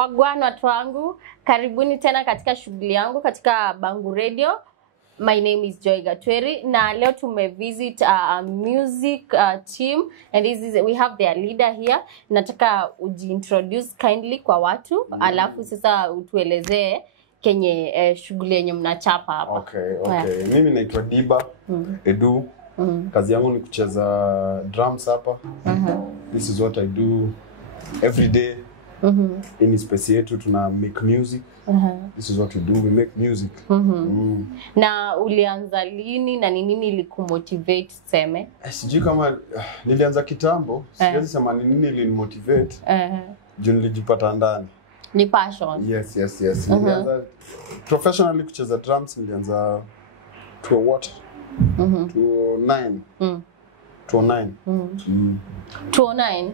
Wagwan watu wangu, karibuni tena katika shughuli yangu katika Bangu Radio. My name is Joy Gatweri na leo tumevisit a music team and we have their leader here. Nataka ujiintroduce kindly kwa watu, alafu sasa utuelezee kenye shughuli yenye mnachapa hapa. Okay. Mimi naitwa Diba Edu. Kazi yangu ni kucheza drums hapa. This is what I do every day. In space yetu tuna make music. This is what we do, we make music. Na ulianza lini na ni nini ilikumotivate seme? Sijui kama nilianza kitambo, siwezi sema ni nini ilinimotivate. Juu nilijipata ndani. Ni passion. Yes. Nilianza professionally kucheza drums, nilianza 2009. 2009.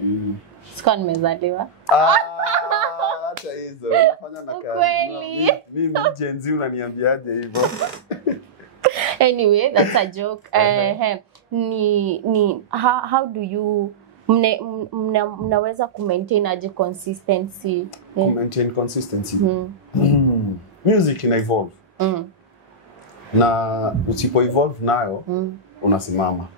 Sikuwa nimezaliwa. Hata hizo unafanya na kazi. Kweli. Mimi Gen Z unaniambiaje hivyo? Anyway, that's a joke. How do you mnaweza maintain aje consistency? Maintain consistency. Music ina evolve. Na usipo evolve nayo unasimama.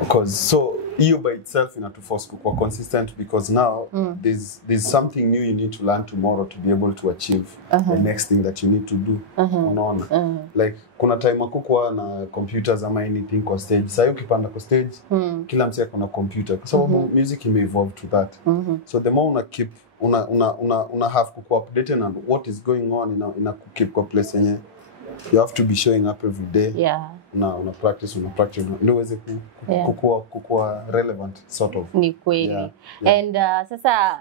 Because you by itself inatuforce kuwa consistent, because now there's something new you need to learn tomorrow to be able to achieve the next thing that you need to do. Unaona? Like kuna time akukuwa na computers ama anything kwa stage. Sasa ukipanda kwa stage kila mtu kuna computer. Kwa sababu music ime evolve to that. So the more una have kuwa updated on what is going on ina keep kwa place yenye you have to be showing up every day. Una practice ndio uweze kukua relevant sort of. Ni kweli. And sasa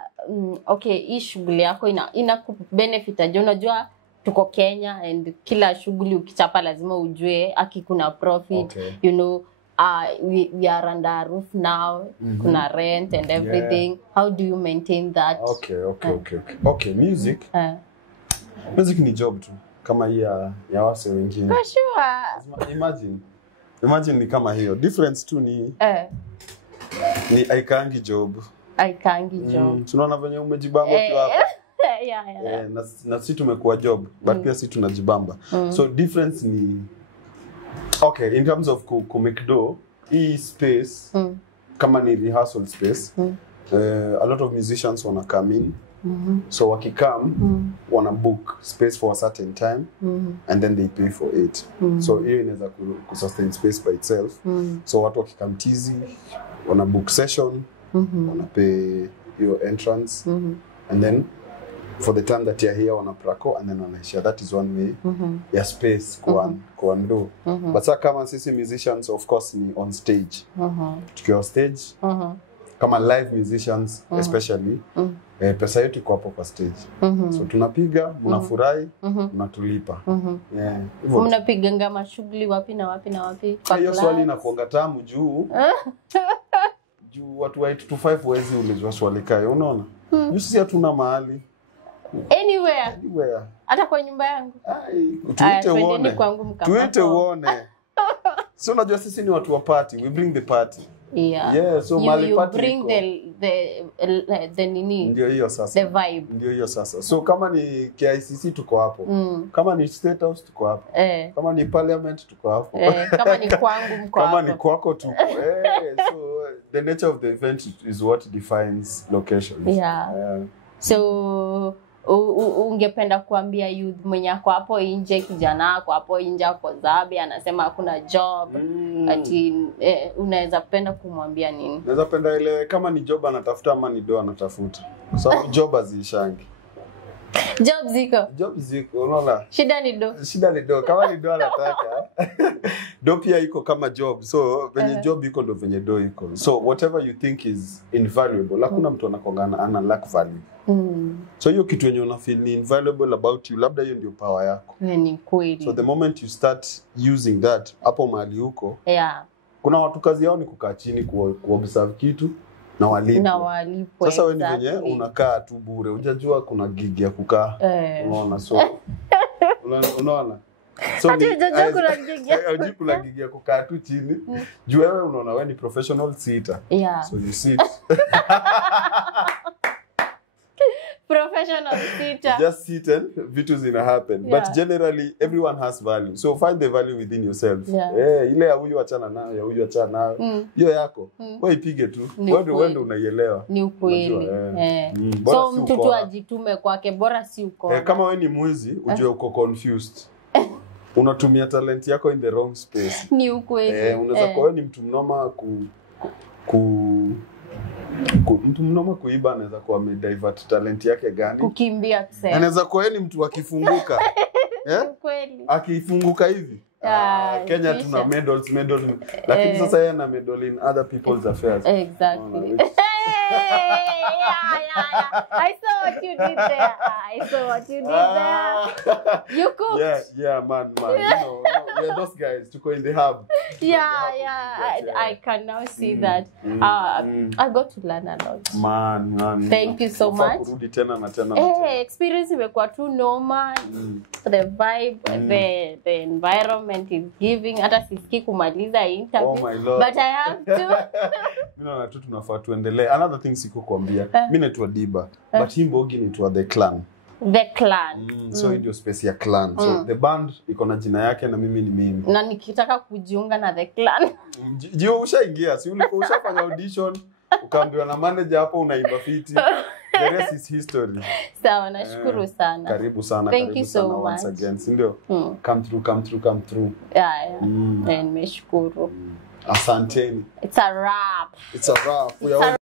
hii shughuli yako ina benefit aje? Unajua tuko Kenya and kila shughuli ukichapa lazima ujue kuna profit. You know, we are under a roof now, kuna rent and everything. How do you maintain that? Okay, music. Music ni job tu kama hii ya wase wengine. For sure. Imagine ni kama hiyo. Difference tu ni aikangi job. Tunaona venye umejibamba tu hapa. Na sisi tumekuwa job, but pia sisi tunajibamba. So difference ni in terms of make do, hii space kama ni rehearsal space. A lot of musicians wanna come in. So wakikam wana book space for a certain time and then they pay for it. So hiyo inaweza kusustain space by itself. So watu wakikam tizi wana book session, wana pay your entrance and then for the time that you're here wana prako and then wanaisha. That is one way ya space kwa ndo. But sasa kama sisi musicians of course ni on stage. Tukiwa stage kama live musicians especially pesa yetu iko hapo kwa stage. So tunapiga, mnafurahi, mnatulipa. Mnapiga ngama shughuli wapi na wapi? Kwa hiyo swali inakuanga tamu juu watu wa 825 wezi ulizwa swali kayo, unaona? Sisi hatuna mahali. Anywhere. Hata kwa nyumba yangu. Tuite uone. So unajua sisi ni watu wa party, we bring the party. So you bring the nini? Ndio hiyo sasa. The vibe. Ndio hiyo sasa. So kama ni KICC tuko hapo. Kama ni State House tuko hapo. Kama ni Parliament tuko hapo. Kama ni kwangu mko hapo. Kama ni kwako tuko. So the nature of the event is what defines locations. So ungependa kuambia youth mwenye ako hapo nje, kijana ako hapo nje kwa Zabe anasema hakuna job, ati unaweza penda kumwambia nini? Naweza penda ile kama ni job anatafuta ama ni do anatafuta. Kwa sababu job hazishangi. Job ziko, unaona? Shida ni do. Kama ni do anataka. Do pia iko kama job. So venye job iko ndo venye do iko. So whatever you think is invaluable, hakuna mtu anakuanga ana lack value. So hiyo kitu yenye una feel ni invaluable about you, labda hiyo ndio power yako. Ni kweli. So the moment you start using that hapo mahali huko, kuna watu kazi yao ni kukaa chini kuobserve kitu na walipo. Sasa wewe ni venye unakaa tu bure, hujajua kuna gig ya kukaa. Unaona? So unaona? So kuna gig ya kukaa tu chini. Juu wewe unaona wewe ni professional sitter. So you sit. Professional sitter. Just sit and vitu zina happen. Yeah. But generally, everyone has value. So find the value within yourself. Yeah. Ile ya huyu achana nayo, ya huyu achana nayo. Hiyo yako. Wewe ipige tu. Wewe ndio unaielewa. Ni ukweli. So mtu tu ajitume kwake, bora si uko. Kama wewe ni mwizi, ujue uko confused. Unatumia talent yako in the wrong space. Ni ukweli. Unaweza kuwa ni mtu mnoma mtu mnoma kuiba, anaweza kuwa amedivert talent yake gani? Kukimbia tuseme. Anaweza kuwa ni mtu akifunguka. Kweli. Akifunguka hivi. Kenya tuna medals. Lakini sasa yeye ana medal in other people's affairs. Exactly. Yeah. I saw what you did there. You cooked. Yeah, man. You know, those guys to go in the hub. I can now see that. I got to learn a lot. Man. Thank you so much. Kurudi tena na tena. Experience imekuwa tu normal. The vibe, the environment is giving. Hata sisiki kumaliza interview. Oh my Lord. But I have to. Naona tu tunafaa tuendelee. Another thing sikukwambia. Mimi naitwa Diba, but hii Mbogi naitwa The Clan. The Clan. So ndio space ya Clan. So the band iko na jina yake na mimi ni mimi. Na nikitaka kujiunga na The Clan. Jio ushaingia, si ulikuwa ushafanya audition, ukaambiwa na manager hapo unaimba fiti. The rest is history. Sawa, nashukuru sana. Karibu sana. Thank you so much. Once again, si ndio? Come through. Yeah. Nimeshukuru. Asanteni. It's a wrap. We are